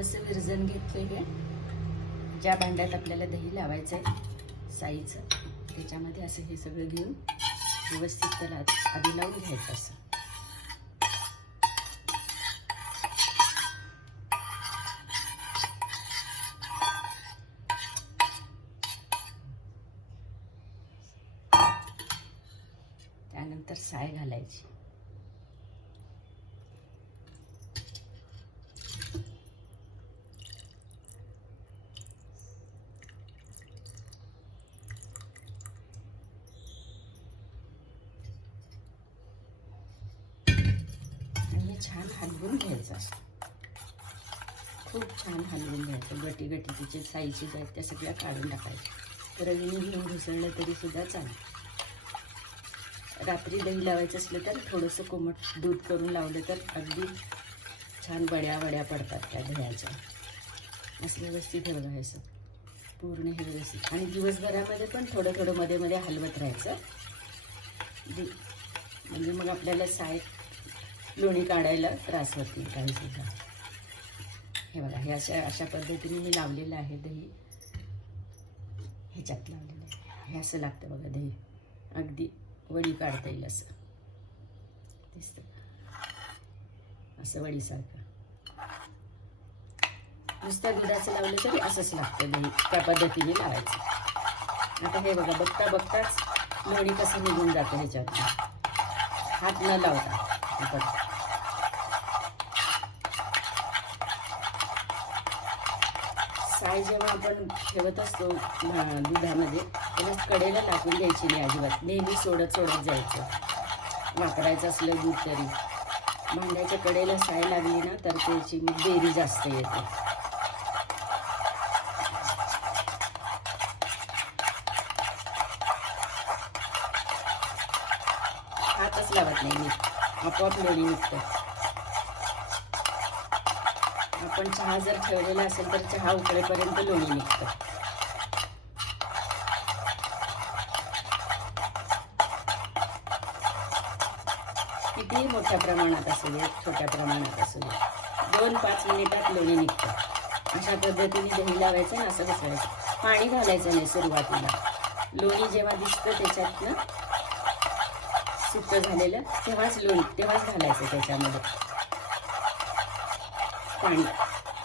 थोडंसं विरजण घेतलेलं ज्या भांड्यात आपल्याला दही लावायचं आहे साईचं त्याच्यामध्ये असं हे सगळं घेऊन व्यवस्थित त्याला आधी लावून घ्यायचं असं. त्यानंतर साय घालायची आणि हे छान हलवून घ्यायचं असं खूप छान हलवून घ्यायचं. गटी गटी तिचे साईजेस आहेत त्या सगळ्या काढून टाकायच्या. रवीने घेऊन घुसळलं तरी सुद्धा चालेल. रात्री दही लावायचं असलं तर थोडंसं कोमट दूध करून लावलं तर अगदी छान वड्या वड्या पडतात त्या दह्याच्या. असं व्यवस्थित हे पूर्ण हे व्यवस्थित. आणि दिवसभरामध्ये पण थोडं थोडं मध्ये मध्ये हलवत राहायचं. म्हणजे मग आपल्याला साय लोणी काढायला त्रास होत नाही काही सुद्धा. हे बघा हे अशा अशा पद्धतीने मी लावलेलं आहे दही. ह्याच्यात लावलेलं आहे. हे असं लागतं बघा दही. अगदी वडी काढता येईल असं. दिसतं असं वडीसारखं. नुसत्या दुधाचं लावलं तरी असंच लागतं दही. त्या पद्धतीने लावायचं. आता हे बघा बघता बघताच लोणी कसं निघून जातं ह्याच्यात हात न लावता. साय जेव्हा आपण ठेवत असतो दुधामध्ये तेव्हा कडेला टाकून द्यायची नाही अजिबात. नेहमी सोडत सोडत जायचं. वापरायचं असलं दूध तरी. भांड्याच्या कडेला साय लागली ना तर त्याची मग बेरी जास्त येते. हातच लावत नाही मी. आपोआप लोणी निघतं आपण चहा जर ठेवलेला असेल तर चहा उकळेपर्यंत लोणी निघतं. कितीही मोठ्या प्रमाणात असू दे छोट्या प्रमाणात असू दे दोन पाच मिनिटात लोणी निघतं. अशा पद्धतीने दही लावायचं ना असं बसवायचं पाणी घालायचं नाही सुरुवातीला. लोणी जेव्हा दिसतं त्याच्यातनं ना झालेलं तेव्हाच लोण तेव्हाच घालायचं त्याच्यामध्ये. पाणी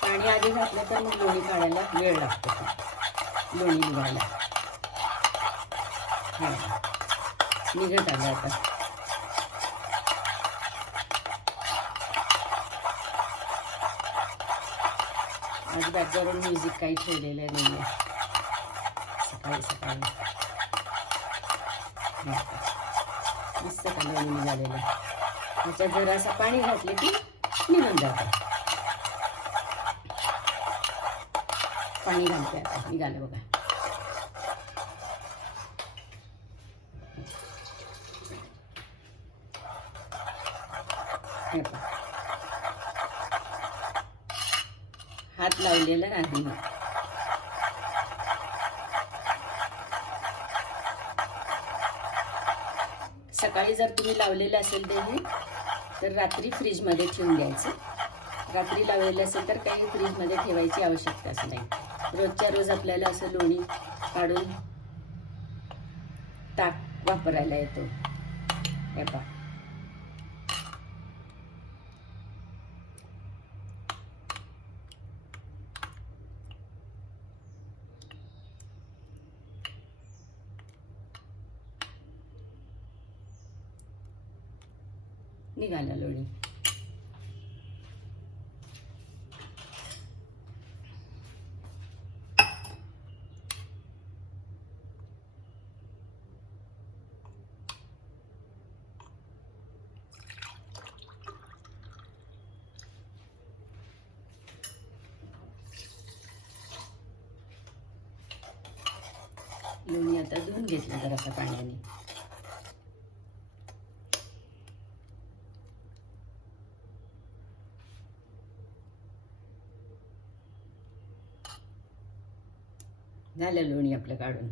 पाणी आधी घातलं तर मग लोणी काढायला वेळ लागतो. लोणी निघायला. निघत आलं आता. आज बॅकग्राऊंड म्युझिक काही ठेवलेलं नाही आहे सकाळी सकाळी. हां. मस्त का लोणी निघालेलं. त्याच्यात जर असं पाणी घातलं की निघून जातं. पाणी घालते आता निघालं बघा. हात लावलेला नाही सकाळी जर तुम्ही लावलेलं असेल दही तर रात्री फ्रीजमध्ये ठेवून द्यायचं. रात्री लावलेलं असेल तर काही फ्रीजमध्ये ठेवायची आवश्यकताच नाही. रोजच्या रोज आपल्याला असं लोणी काढून ताक वापरायला येतो. हे पहा. निघाला लोणी लोणी आता धुवून घेतलं जरासा पाण्याने. झालं लोणी आपलं काढून.